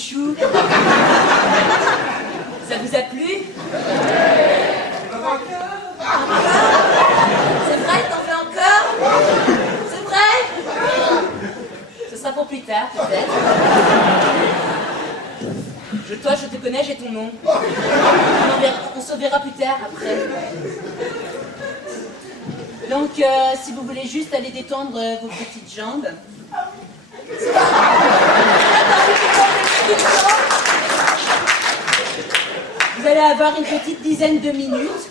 chou. Ça vous a plu? Encore? C'est vrai, t'en fais encore? C'est vrai? Ce sera pour plus tard, peut-être. Toi, je te connais, j'ai ton nom. On se verra plus tard, après. Donc, si vous voulez juste aller détendre vos petites jambes. Vous allez avoir une petite dizaine de minutes.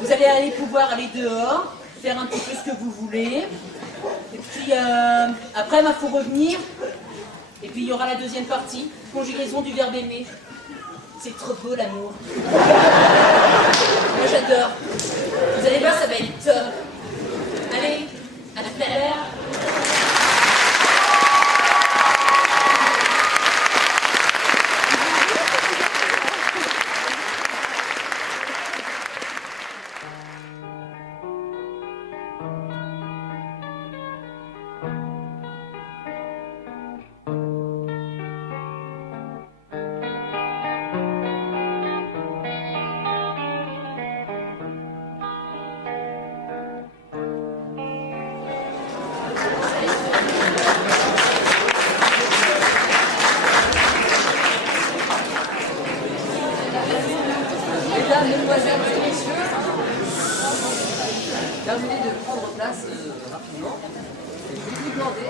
Vous allez pouvoir aller dehors, faire un petit peu ce que vous voulez. Et puis, après, il faut revenir. Et puis, il y aura la deuxième partie, conjugaison du verbe aimer. C'est trop beau, l'amour. Moi, j'adore. Vous allez voir, ça va être top. Allez, à tout à l'heure. Mesdemoiselles et messieurs, terminez de prendre place rapidement. Et je vais vous demander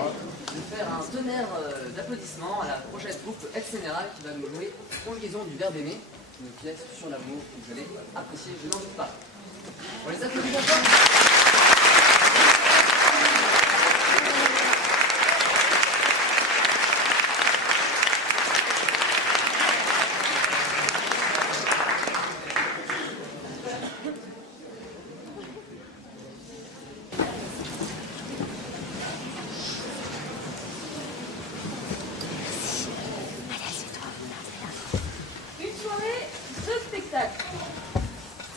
de faire un tonnerre d'applaudissements à la prochaine troupe Etc. qui va nous jouer Conjugaison du verbe aimer, une pièce sur l'amour que vous allez apprécier, je n'en doute pas. On les applaudit encore.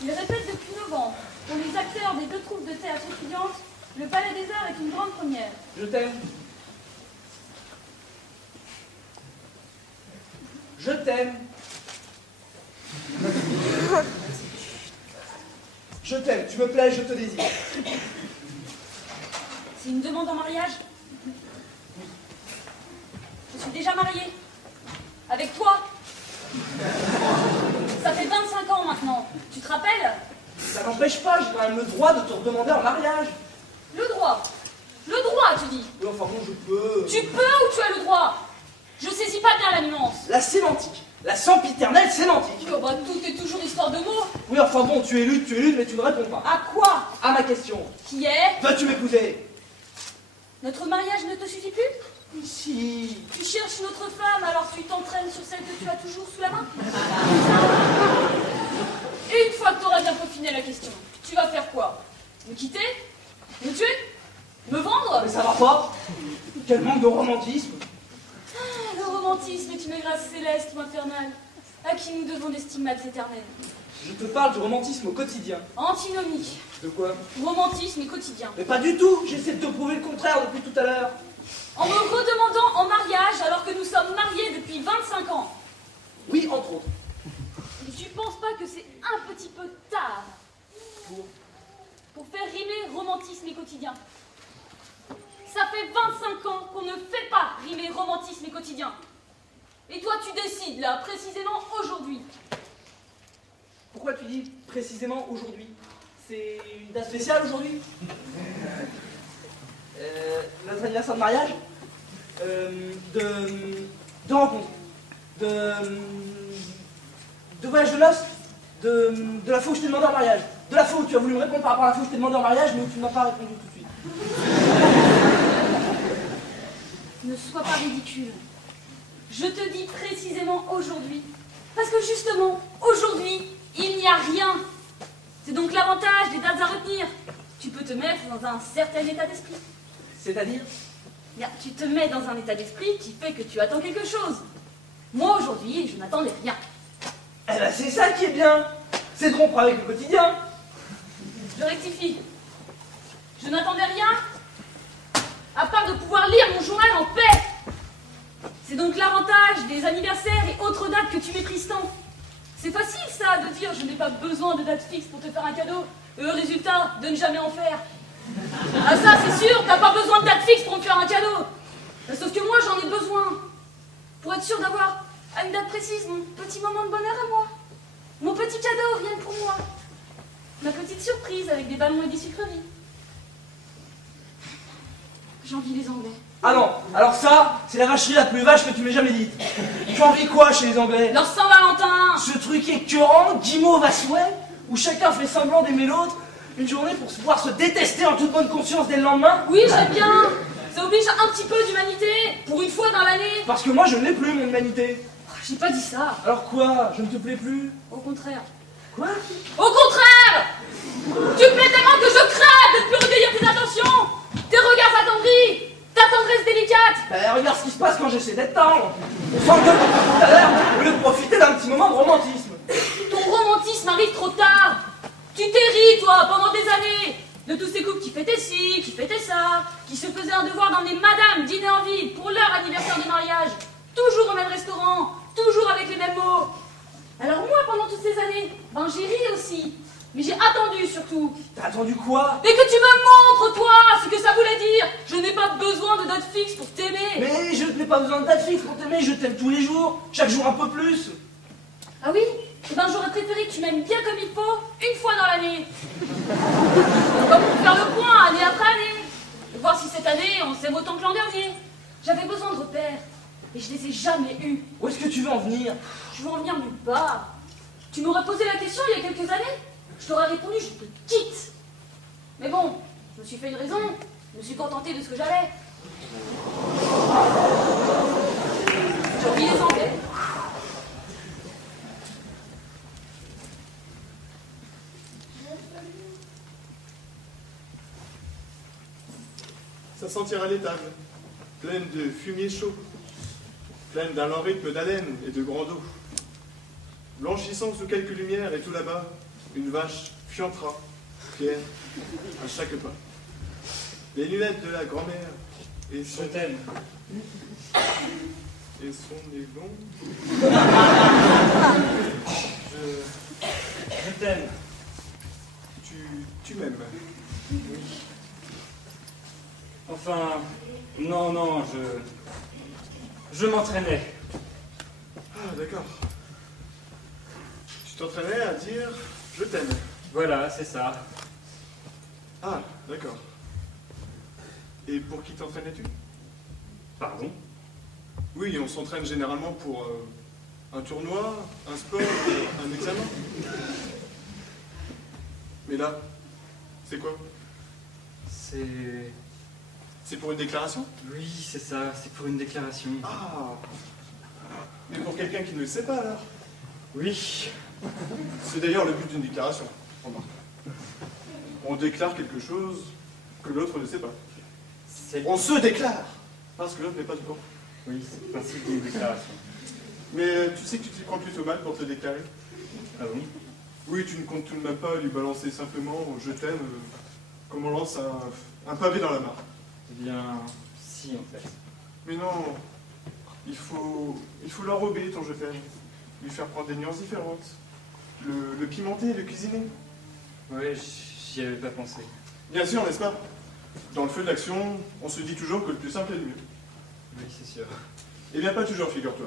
Il répète depuis novembre. Pour les acteurs des deux troupes de théâtre étudiantes, le Palais des Arts est une grande première. Je t'aime. Je t'aime. Je t'aime, tu me plais, je te désire. C'est une demande en mariage? Je suis déjà mariée. Avec toi. Ça fait 25 ans maintenant. Tu te rappelles? Ça n'empêche pas, j'ai quand même le droit de te redemander en mariage. Le droit. Le droit, tu dis. Oui, enfin bon, je peux. Tu peux ou tu as le droit? Je saisis pas bien la nuance. La sémantique. La sempiternelle sémantique. Oh bah, tout est toujours histoire de mots. Oui, enfin bon, tu éludes, mais tu ne réponds pas. À quoi? À ma question. Qui est? Veux-tu m'épouser? Notre mariage ne te suffit plus? Si. Tu cherches une autre femme, alors tu t'entraînes sur celle que tu as toujours sous la main? Et une fois que tu auras bien peaufiné la question, tu vas faire quoi? Me quitter? Me tuer? Me vendre? Mais ça va pas. Quel manque de romantisme. Ah, le romantisme est une grâce céleste ou infernale, à qui nous devons des stigmates éternels. Je te parle du romantisme au quotidien. Antinomique. De quoi? Romantisme et quotidien. Mais pas du tout. J'essaie de te prouver le contraire depuis tout à l'heure. En me redemandant en mariage alors que nous sommes mariés depuis 25 ans. Oui, entre autres. Et tu penses pas que c'est un petit peu tard pour faire rimer romantisme et quotidien? Ça fait 25 ans qu'on ne fait pas rimer romantisme et quotidien. Et toi, tu décides, là, précisément aujourd'hui. Pourquoi tu dis précisément aujourd'hui? C'est une date spéciale aujourd'hui? Notre anniversaire de mariage? De rencontre? De voyage de noces? De la fois où je t'ai demandé en mariage? De la fois où tu as voulu me répondre par rapport à la fois où je t'ai demandé en mariage, mais où tu ne m'as pas répondu tout de suite. Ne sois pas ridicule. Je te dis précisément aujourd'hui. Parce que justement, aujourd'hui, il n'y a rien. C'est donc l'avantage des dates à retenir. Tu peux te mettre dans un certain état d'esprit. C'est-à-dire? Bien, tu te mets dans un état d'esprit qui fait que tu attends quelque chose. Moi, aujourd'hui, je n'attendais rien. Eh ben c'est ça qui est bien. C'est de rompre avec le quotidien. Je rectifie. Je n'attendais rien, à part de pouvoir lire mon journal en paix. C'est donc l'avantage des anniversaires et autres dates que tu méprises tant. C'est facile ça de dire je n'ai pas besoin de date fixe pour te faire un cadeau, et le résultat de ne jamais en faire. Ah ça c'est sûr, t'as pas besoin de date fixe pour me faire un cadeau. Sauf que moi j'en ai besoin. Pour être sûr d'avoir à une date précise mon petit moment de bonheur à moi. Mon petit cadeau, rien que pour moi. Ma petite surprise avec des ballons et des sucreries. J'envie les Anglais. Ah non, alors ça, c'est la vacherie la plus vache que tu m'aies jamais dite. Tu envies quoi chez les Anglais? Leur Saint-Valentin. Ce truc écœurant, guimauve à souhait, où chacun fait semblant d'aimer l'autre, une journée pour pouvoir se détester en toute bonne conscience dès le lendemain. Oui, j'aime bien. Ça oblige à un petit peu d'humanité, pour une fois dans l'année. Parce que moi je ne l'ai plus, mon humanité. J'ai pas dit ça. Alors quoi? Je ne te plais plus? Au contraire. Quoi? Au contraire! Tu me plais tellement que je crève de ne plus recueillir tes attentions, tes regards attendris, ta tendresse délicate. Ben regarde ce qui se passe quand j'essaie d'être tendre. On s'engueule depuis tout à l'heure au lieu de profiter d'un petit moment de romantisme. Ton romantisme arrive trop tard. Tu t'es ri, toi, pendant des années, de tous ces couples qui fêtaient ci, qui fêtaient ça, qui se faisaient un devoir d'emmener madame dîner en ville pour leur anniversaire de mariage, toujours au même restaurant, toujours avec les mêmes mots. Alors moi, pendant toutes ces années, ben j'ai ri aussi, mais j'ai attendu surtout. T'as attendu quoi? Et que tu me montres, toi, ce que ça voulait dire. Je n'ai pas besoin de date fixe pour t'aimer. Mais je n'ai pas besoin de date fixe pour t'aimer, je t'aime tous les jours, chaque jour un peu plus. Ah oui? Eh ben j'aurais préféré que tu m'aimes bien comme il faut, une fois dans l'année. Comme pour faire le point, année après année. Et voir si cette année, on s'aime autant que l'an dernier. J'avais besoin de repères, et je les ai jamais eus. Où est-ce que tu veux en venir? Je veux en venir nulle part. Tu m'aurais posé la question il y a quelques années, je t'aurais répondu, je te quitte. Mais bon, je me suis fait une raison, je me suis contentée de ce que j'avais. J'ai oublié les Anglais. Ça sentira l'étable, pleine de fumier chaud, pleine d'un lent rythme d'haleine et de grand dos. Blanchissant sous quelques lumières, et tout là-bas, une vache fiantera, fière, à chaque pas. Les lunettes de la grand-mère et son... Je t'aime. Et son nez long. Je t'aime. Tu m'aimes. Enfin, non, je m'entraînais. Ah, d'accord. Tu t'entraînais à dire « je t'aime ». Voilà, c'est ça. Ah, d'accord. Et pour qui t'entraînais-tu? Pardon? Oui, on s'entraîne généralement pour un tournoi, un sport, un examen. Mais là, c'est quoi? C'est pour une déclaration? Oui, c'est ça, c'est pour une déclaration. Ah! Mais pour quelqu'un qui ne le sait pas, alors? Oui. C'est d'ailleurs le but d'une déclaration, remarque. On déclare quelque chose que l'autre ne sait pas. On se déclare, parce que l'autre n'est pas du courant. Oui, c'est le principe d'une déclaration. Mais tu sais que tu t'y prends plutôt mal pour te déclarer? Ah bon? Oui, tu ne comptes tout de même pas lui balancer simplement « je t'aime » comme on lance un pavé dans la mare. Eh bien, si, en fait. Mais non, il faut l'enrober, ton je t'aime. Lui faire prendre des nuances différentes. Le pimenter, le cuisiner. Ouais, j'y avais pas pensé. Bien sûr, n'est-ce pas? Dans le feu de l'action, on se dit toujours que le plus simple est le mieux. Oui, c'est sûr. Eh bien, pas toujours, figure-toi.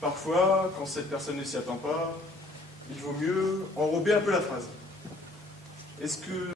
Parfois, quand cette personne ne s'y attend pas, il vaut mieux enrober un peu la phrase. Est-ce que